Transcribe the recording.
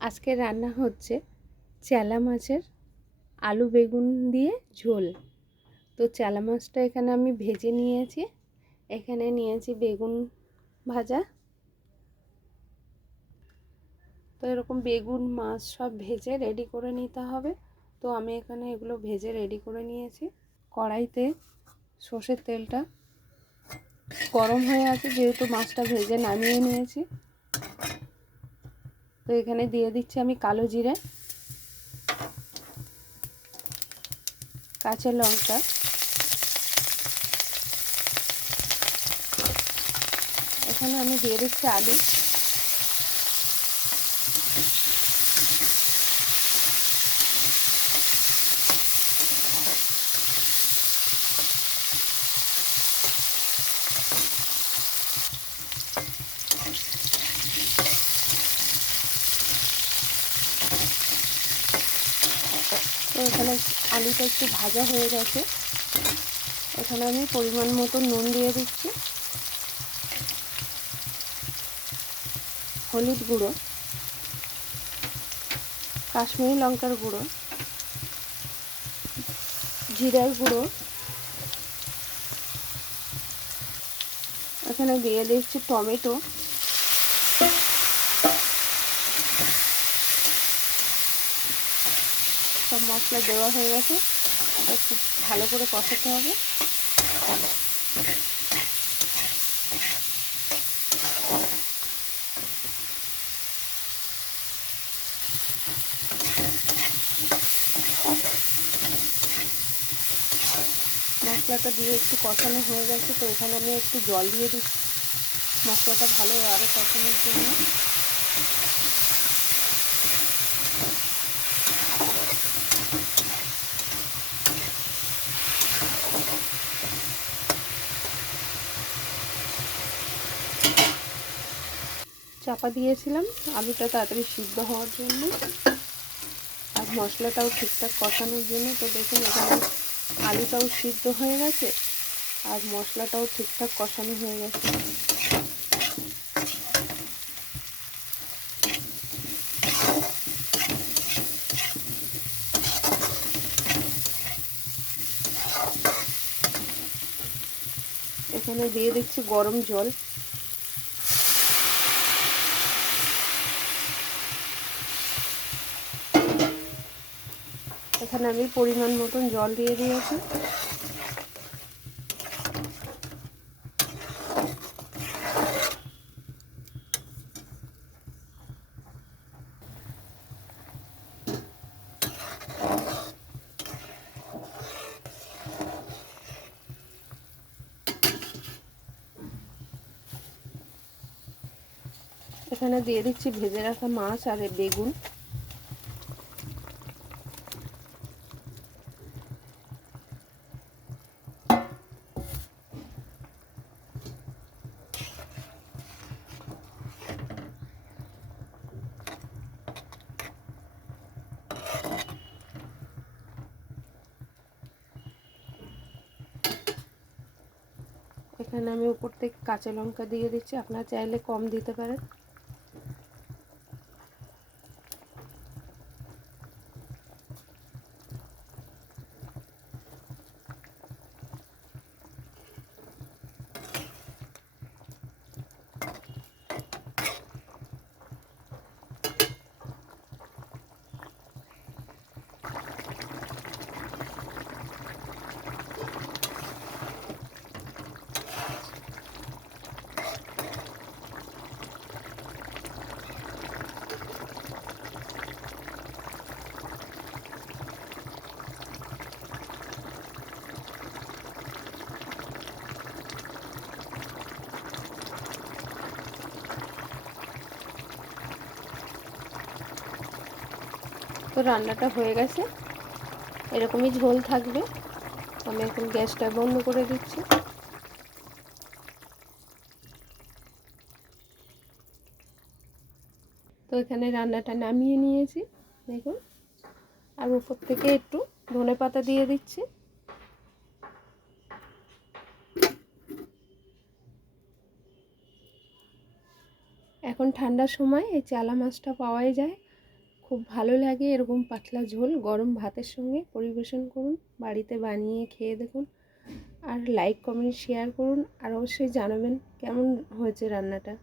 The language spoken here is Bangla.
আজকে রান্না হচ্ছে চেলা মাছের আলু বেগুন দিয়ে ঝোল। তো চেলা মাছটা এখানে আমি ভেজে নিয়েছি। এখানে নিয়েছি বেগুন ভাজা। তো এরকম বেগুন, মাছ সব ভেজে রেডি করে নিতে হবে। তো আমি এখানে এগুলো ভেজে রেডি করে নিয়েছি। কড়াইতে সর্ষের তেলটা গরম হয়ে আছে, যেহেতু মাছটা ভেজে নামিয়ে নিয়েছি। তো এখানে দিয়ে দিচ্ছি আমি কালো জিরে কাঁচা লঙ্কা এখানে আমি দিয়ে দিচ্ছি আলু। তো এখানে আলুটা একটু ভাজা হয়ে গেছে। এখানে আমি পরিমাণ মতো নুন দিয়ে দিচ্ছি। হলুদ গুঁড়ো। কাশ্মীরি লঙ্কার গুঁড়ো। জিরার গুঁড়ো। এখানে দিয়ে দিচ্ছি টমেটো। সব মশলা দেওয়া হয়ে গেছে। এটা খুব ভালো করে কষাতে হবে। মশলাটা দিয়ে একটু কষানো হয়ে গেছে, তো এখানে আমি একটু জল দিয়ে দিচ্ছি। মশলাটা ভালো আরও কষানোর জন্য। চাপা দিয়েছিলাম। আলুটা তাড়াতাড়ি সিদ্ধ হওয়ার জন্য। আর মশলাটাও ঠিকঠাক কষানোর জন্য। তো দেখুন, এখানে আলুটাও সিদ্ধ হয়ে গেছে আর মশলাটাও ঠিকঠাক কষানো হয়ে গেছে। এখানে দিয়ে দিচ্ছি গরম জল। এখানে আমি পরিমাণ মতন জল দিয়ে দিয়েছি। এখানে দিয়ে দিচ্ছি ভেজে রাখা মাছ আর বেগুন। এখানে আমি উপর থেকে কাঁচা লঙ্কা দিয়ে দিচ্ছি। আপনারা চাইলে কম দিতে পারেন। তো রান্নাটা হয়ে গেছে। এরকমই ঝোল থাকবে। আমি এখন গ্যাসটা বন্ধ করে দিচ্ছি। তো এখানে রান্নাটা নামিয়ে নিয়েছি, দেখুন। আর উপর থেকে একটু ধনে পাতা দিয়ে দিচ্ছি। এখন ঠান্ডার সময় এই চালা মাছটা পাওয়াই যায়। খুব ভালো লাগে এরকম পাতলা ঝোল গরম ভাতের সঙ্গে পরিবেশন করুন, বাড়িতে বানিয়ে খেয়ে দেখুন আর লাইক কমেন্ট শেয়ার করুন আর অবশ্যই জানাবেন কেমন হয়েছে রান্নাটা।